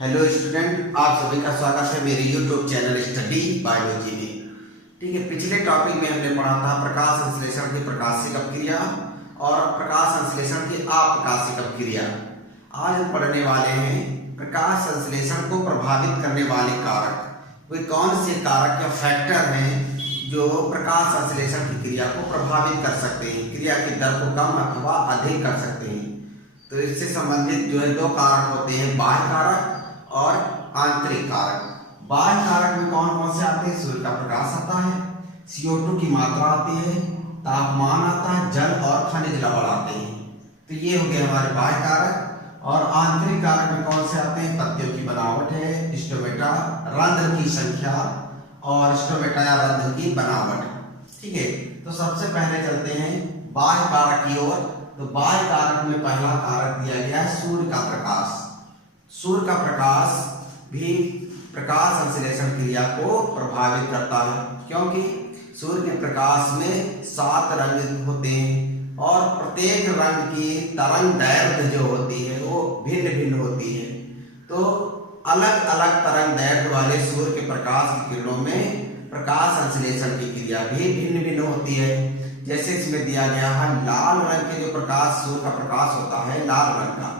Hello student, आप सभी का स्वागत है मेरे यूट्यूब चैनल स्टडी बायोलॉजी में। ठीक है, पिछले टॉपिक में हमने पढ़ा था प्रकाश संश्लेषण की प्रकाशिक अपक्रिया और प्रकाश संश्लेषण की अप्रकाशिक अपक्रिया। आज हम पढ़ने वाले हैं प्रकाश संश्लेषण को प्रभावित करने वाले कारक। वे कौन से कारक या फैक्टर हैं जो प्रकाश संश्लेषण की क्रिया को प्रभावित कर सकते हैं, क्रिया की दर को कम अथवा अधिक कर सकते हैं। तो इससे संबंधित जो है दो कारक होते हैं, बाह्य कारक और आंतरिक कारक। बाह्य कारक में कौन कौन से आते हैं? सूर्य का प्रकाश आता है, CO2 की मात्रा आती है, तापमान आता है, जल और खनिज लवण आते हैं। तो ये हो गए हमारे बाह्य कारक। और आंतरिक कारक में कौन से आते हैं? पत्तियों की बनावट है, स्टोमेटा, रंध्र की संख्या और स्टोमेटा या रंध्र की बनावट। ठीक है, तो सबसे पहले चलते हैं बाह्य कारक की ओर। तो बाह्य कारक में पहला कारक दिया गया है सूर्य का प्रकाश। सूर्य का प्रकाश भी प्रकाश संश्लेषण क्रिया को प्रभावित करता है, क्योंकि सूर्य के प्रकाश में 7 रंग होते हैं और प्रत्येक रंग की तरंग दैर्घ्य जो होती है वो भिन्न भिन्न होती है। तो अलग अलग तरंग दैर्घ्य वाले सूर्य के प्रकाश की किरणों में प्रकाश संश्लेषण की क्रिया भी भिन्न भिन्न होती है। जैसे इसमें दिया गया है लाल रंग के जो प्रकाश, सूर्य का प्रकाश होता है लाल रंग का,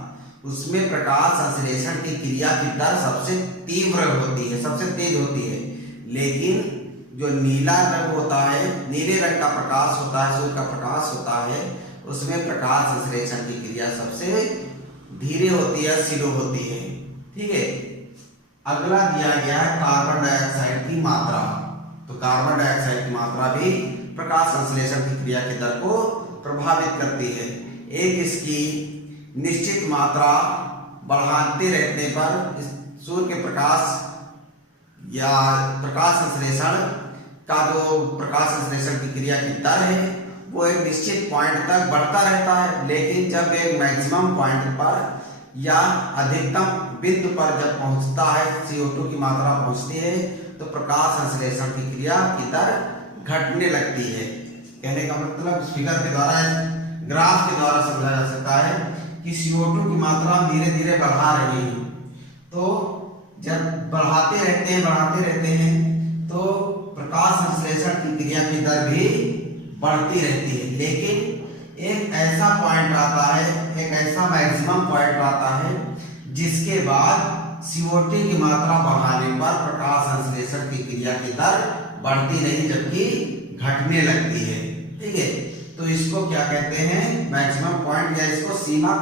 उसमें प्रकाश संश्लेषण की क्रिया की दर सबसे तीव्र होती है, सबसे तेज होती है। लेकिन जो नीला रंग होता है, नीले रंग का प्रकाश होता है, सूर्य का प्रकाश होता है, उसमें प्रकाश संश्लेषण की क्रिया सबसे धीरे होती है, स्लो होती है। ठीक है, अगला दिया गया है कार्बन डाइऑक्साइड की मात्रा। तो कार्बन डाइऑक्साइड की मात्रा भी प्रकाश संश्लेषण की क्रिया की दर को प्रभावित करती है। एक इसकी निश्चित मात्रा बढ़ाते रहने पर सूर्य के प्रकाश या प्रकाश संश्लेषण का जो प्रकाश संश्लेषण की क्रिया की दर है वो एक निश्चित पॉइंट तक बढ़ता रहता है। लेकिन जब एक मैक्सिमम पॉइंट पर या अधिकतम बिंदु पर जब पहुंचता है, CO2 की मात्रा पहुंचती है, तो प्रकाश संश्लेषण की क्रिया की दर घटने लगती है। कहने का मतलब फिगर के द्वारा, ग्राफ के द्वारा समझा जा सकता है कि CO2 की मात्रा धीरे धीरे बढ़ा रही है। तो जब बढ़ाते रहते हैं तो प्रकाश संश्लेषण की क्रिया की दर भी बढ़ती रहती है। लेकिन एक ऐसा पॉइंट आता है, एक ऐसा मैक्सिमम पॉइंट आता है जिसके बाद CO2 की मात्रा बढ़ाने पर प्रकाश संश्लेषण की क्रिया की दर बढ़ती नहीं जबकि घटने लगती है। ठीक है, तो इसको क्या कहते हैं? मैक्सिमम पॉइंट, या इसको सीमा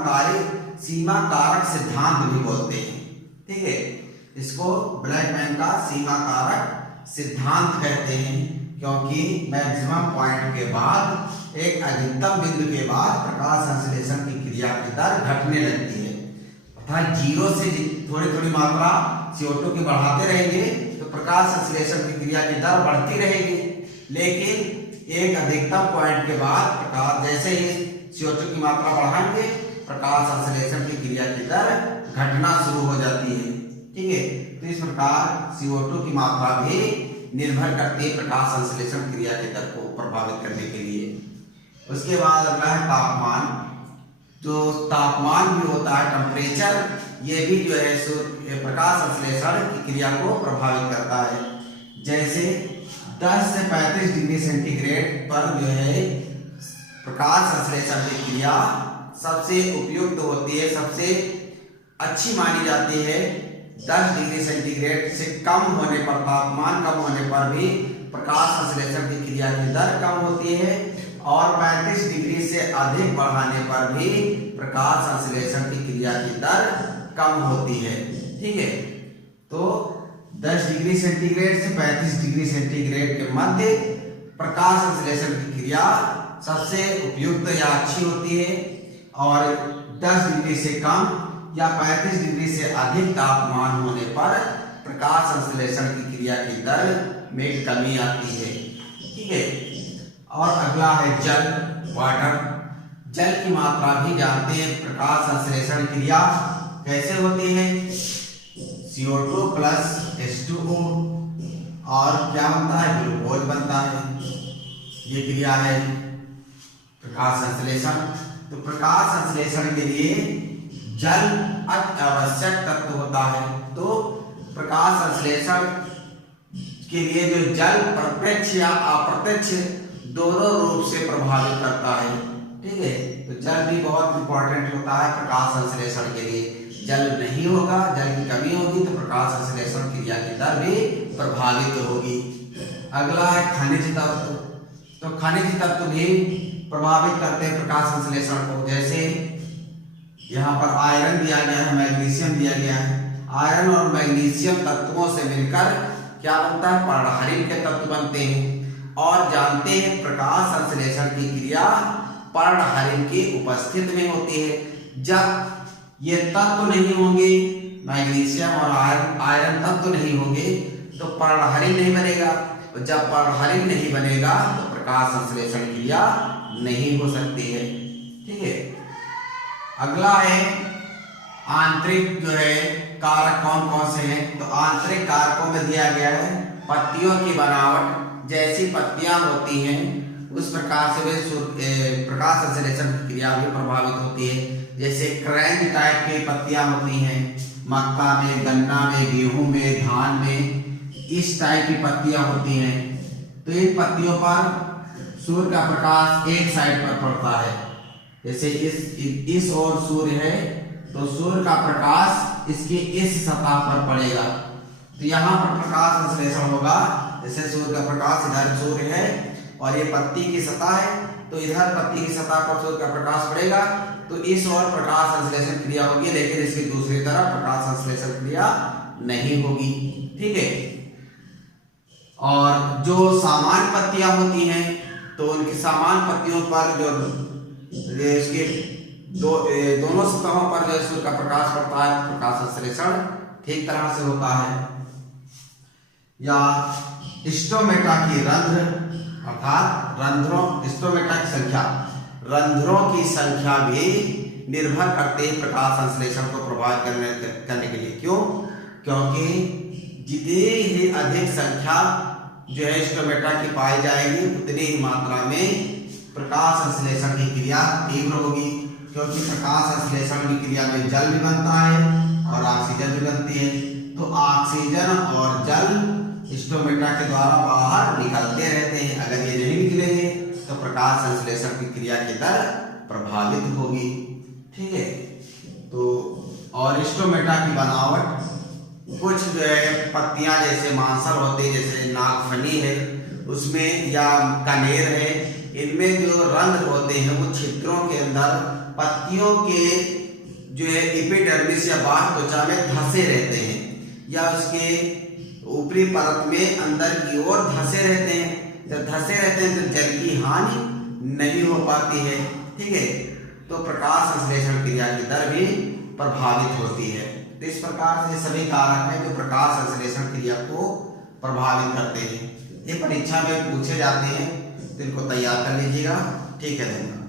कारक सिद्धांत भी बोलते हैं। ठीक है, इसको ब्लैकमैन का सीमा कारक सिद्धांत कहते हैं, क्योंकि मैक्सिमम पॉइंट के बाद, एक अधिकतम बिंदु के बाद प्रकाश संश्लेषण की क्रिया की दर घटने लगती है। अर्थात जीरो से थोड़ी थोड़ी मात्रा CO2 की बढ़ाते रहेंगे तो प्रकाश संश्लेषण की क्रिया की दर बढ़ती रहेगी। लेकिन एक अधिकतम पॉइंट के बाद प्रकाश जैसे ही CO2 की मात्रा बढ़ाएंगे, प्रकाश संश्लेषण की क्रिया की दर घटना शुरू हो जाती है। ठीक है, तो इस प्रकार CO2 की मात्रा भी निर्भर करती है प्रकाश संश्लेषण क्रिया की दर को प्रभावित करने के लिए। उसके बाद अगला है तापमान। जो तापमान भी होता है, टेम्परेचर, ये भी जो है प्रकाश संश्लेषण की क्रिया को प्रभावित करता है। जैसे 10 से 35 डिग्री सेंटीग्रेड पर जो है प्रकाश संश्लेषण की क्रिया सबसे उपयुक्त होती है, सबसे अच्छी मानी जाती है। 10 डिग्री सेंटीग्रेड से कम होने पर, तापमान कम होने पर भी प्रकाश संश्लेषण की क्रिया की दर कम होती है, और 35 डिग्री से अधिक बढ़ाने पर भी प्रकाश संश्लेषण की क्रिया की दर कम होती है। ठीक है, तो 10 डिग्री सेंटीग्रेड से 35 डिग्री सेंटीग्रेड के मध्य प्रकाश संश्लेषण की क्रिया सबसे उपयुक्त या अच्छी होती है, और 10 डिग्री से कम या 35 डिग्री से अधिक तापमान होने पर प्रकाश संश्लेषण की क्रिया की दर में कमी आती है। ठीक है, और अगला है जल, वाटर। जल की मात्रा भी जानते हैं, प्रकाश संश्लेषण क्रिया कैसे होती है? CO2 प्लस H2O और क्या बनता है? ग्लूकोज बनता है। ये क्रिया है प्रकाश संश्लेषण। तो प्रकाश संश्लेषण के लिए जल अति आवश्यक तत्व होता है। प्रकाश संश्लेषण के लिए जो जल प्रत्यक्ष या अप्रत्यक्ष दोनों रूप से प्रभावित करता है। ठीक है, तो जल भी बहुत इंपॉर्टेंट होता है प्रकाश संश्लेषण के लिए। जल नहीं होगा, जल की कमी होगी तो प्रकाश संश्लेषण क्रिया की दर भी प्रभावित होगी। अगला है खनिज तत्व। तो खनिज तत्व भी प्रभावित करते हैं प्रकाश संश्लेषण को। जैसे यहाँ पर आयरन दिया गया है, मैग्नीशियम दिया गया है। आयरन और मैग्नीशियम तत्वों से मिलकर क्या बनता है, पर्णहरित के तत्व बनते हैं। और जानते हैं प्रकाश संश्लेषण की क्रिया पर्णहरित की उपस्थिति में होती है। जब ये तत्व नहीं होंगे, मैग्नीशियम और आयरन तत्व नहीं होंगे तो पर्णहरित नहीं बनेगा। और जब पर्णहरित नहीं बनेगा तो प्रकाश संश्लेषण क्रिया नहीं हो सकती है। ठीक है, अगला है आंतरिक जो है कारक कौन कौन से हैं। तो आंतरिक कारकों में दिया गया है पत्तियों की बनावट। जैसी पत्तियां होती हैं उस प्रकार से वे प्रकाश संश्लेषण की क्रिया भी प्रभावित होती है। जैसे क्रैंच टाइप की पत्तियां होती हैं मक्का में, गन्ना में, गेहूं में, धान में, इस टाइप की पत्तियां होती हैं। तो इन पत्तियों पर सूर्य का प्रकाश एक साइड पर पड़ता है। जैसे इस ओर सूर्य है तो सूर्य का प्रकाश इसके इस सतह पर पड़ेगा, तो यहाँ पर प्रकाश संश्लेषण होगा। जैसे सूर्य का प्रकाश इधर सूर्य है और ये पत्ती की सतह है, तो इधर पत्ती की सतह पर सूर्य का प्रकाश पड़ेगा तो इस ओर प्रकाश संश्लेषण क्रिया होगी, लेकिन इसकी दूसरी तरफ प्रकाश संश्लेषण क्रिया नहीं होगी। ठीक है, और जो सामान्य पत्तियां होती हैं तो उनकी सामान्य पत्तियों पर जो इसके दोनों सतहों पर जो सूर्य का प्रकाश पड़ता है, प्रकाश संश्लेषण ठीक तरह से होता है। या स्टोमेटा की रंध्र अर्थात रंध्रों, स्टोमेटा की संख्या, रंध्रों की संख्या भी निर्भर करते हैं प्रकाश संश्लेषण को प्रभावित करने के लिए। क्यों? क्योंकि जितनी ही अधिक संख्या जो है स्टोमेटा की पाई जाएगी उतनी ही मात्रा में प्रकाश संश्लेषण की क्रिया तीव्र होगी। क्योंकि प्रकाश संश्लेषण की क्रिया में जल भी बनता है और ऑक्सीजन भी बनती है, तो ऑक्सीजन और जल स्टोमेटा के द्वारा बाहर निकलते रहते हैं। अगर ये नहीं निकलेंगे तो प्रकाश संश्लेषण की क्रिया की दर प्रभावित होगी। ठीक है, तो और स्टोमेटा की बनावट, कुछ जो है पत्तियां जैसे मांसल होते हैं, जैसे नागफनी है उसमें, या कनेर है, इनमें जो रंध्र होते हैं वो छिद्रों के अंदर पत्तियों के जो है एपिडर्मिस या बाह्य त्वचा में धंसे रहते हैं, या उसके ऊपरी परत में अंदर की ओर धंसे रहते हैं। जब धंसे रहते हैं तो जल की हानि नहीं हो पाती है। ठीक है, तो प्रकाश संश्लेषण क्रिया की दर भी प्रभावित होती है। तो इस प्रकार से सभी कारक हैं जो प्रकाश संश्लेषण क्रिया को प्रभावित करते हैं। ये परीक्षा में पूछे जाते हैं, तो इनको तैयार कर लीजिएगा। ठीक है, धन्यवाद।